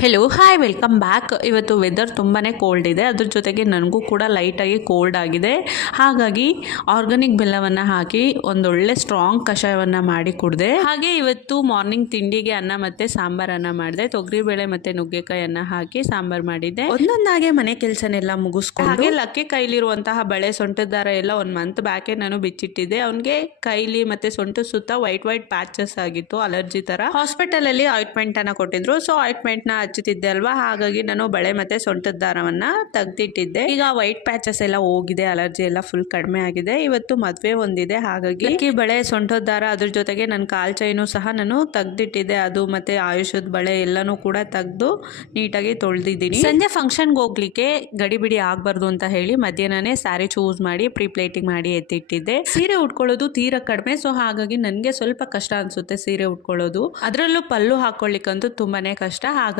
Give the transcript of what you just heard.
Hello hi welcome back. ಇವತ್ತು weather ತುಂಬಾ cold ಇದೆ, ಅದ್ರ ಜೊತೆಗೆ ನನಗೂ ಕೂಡ ಲೈಟಾಗಿ ಕೋಲ್ಡ್ ಆಗಿದೆ. ಹಾಗಾಗಿ ಆರ್ಗಾನಿಕ್ ಬೆಲ್ಲವನ್ನು ಹಾಕಿ ಒಂದೊಳ್ಳೆ ಸ್ಟ್ರಾಂಗ್ ಕಷಾಯವನ್ನು ಮಾಡಿ ಕುಡಿದೆ. ಹಾಗೆ ಇವತ್ತು ಮಾರ್ನಿಂಗ್ ತಿಂಡಿಗೆ ಅನ್ನ ಮತ್ತು ಸಾಂಬಾರನ್ನು ಮಾಡಿದೆ. ತೊಗರಿಬೇಳೆ ಮತ್ತು ನುಗ್ಗೆಕಾಯನ್ನು ಹಾಕಿ ಸಾಂಬಾರು ಮಾಡಿದ್ದೆ. ಒಂದೊಂದಾಗೆ ಮನೆ ಕೆಲಸನೆಲ್ಲ ಮುಗಿಸ್ಕೊಂಡು ಹಾಗೆ ಲಕ್ಕಿ ಕೈಲಿರುವಂತಹ ಬಳೆ ಸೊಂಟದ ದಾರ ಎಲ್ಲ 1 ಮಂತ್ ಬ್ಯಾಕೆ ನಾನು ಬಿಚ್ಚಿಟ್ಟಿದ್ದೆ. ಅವನಿಗೆ ಕೈಲಿ ಮತ್ತು ಸೊಂಟದ ಸುತ್ತ ವೈಟ್ ಪ್ಯಾಚಸ್ ಆಗಿತ್ತು, ಅಲರ್ಜಿ ಥರ. ಹಾಸ್ಪಿಟಲಲ್ಲಿ ಆಯಿಂಟ್ಮೆಂಟನ್ನು ಕೊಟ್ಟಿದ್ರು. ಸೊ ಆಯಿಂಟ್ಮೆಂಟ್ನ ಹಚ್ಚುತ್ತಿದ್ದೆ ಅಲ್ವಾ, ಹಾಗಾಗಿ ನಾನು ಬಳೆ ಮತ್ತೆ ಸೊಂಟದ ದಾರವನ್ನ ತೆಗ್ದಿಟ್ಟಿದ್ದೆ. ಈಗ ವೈಟ್ ಪ್ಯಾಚಸ್ ಎಲ್ಲ ಹೋಗಿದೆ, ಅಲರ್ಜಿ ಎಲ್ಲ ಫುಲ್ ಕಡಿಮೆ ಆಗಿದೆ. ಇವತ್ತು ಮದುವೆ ಒಂದಿದೆ, ಹಾಗಾಗಿ ಬಳೆ ಸೊಂಟದ ದಾರ ಅದ್ರ ಜೊತೆಗೆ ನನ್ನ ಕಾಲ್ ಚೈನು ಸಹ ನಾನು ತೆಗ್ದಿಟ್ಟಿದ್ದೆ. ಅದು ಮತ್ತೆ ಆಯುಷದ ಬಳೆ ಎಲ್ಲಾನು ಕೂಡ ತೆಗ್ದು ನೀಟಾಗಿ ತೊಳೆದಿದ್ದೀನಿ. ಸಂಜೆ ಫಂಕ್ಷನ್ಗೆ ಹೋಗ್ಲಿಕ್ಕೆ ಗಡಿಬಿಡಿ ಆಗ್ಬಾರ್ದು ಅಂತ ಹೇಳಿ ಮಧ್ಯಾಹ್ನನೇ ಸ್ಯಾರಿ ಚೂಸ್ ಮಾಡಿ ಪ್ರೀ ಪ್ಲೇಟಿಂಗ್ ಮಾಡಿ ಎತ್ತಿಟ್ಟಿದ್ದೆ. ಸೀರೆ ಉಟ್ಕೊಳ್ಳೋದು ತೀರಾ ಕಡಿಮೆ, ಸೊ ಹಾಗಾಗಿ ನನಗೆ ಸ್ವಲ್ಪ ಕಷ್ಟ ಅನ್ಸುತ್ತೆ ಸೀರೆ ಉಟ್ಕೊಳ್ಳೋದು. ಅದರಲ್ಲೂ ಪಲ್ಲು ಹಾಕೊಳ್ಳಿಕ್ಕಂತೂ ತುಂಬಾನೇ ಕಷ್ಟ. ಹಾಗಾಗಿ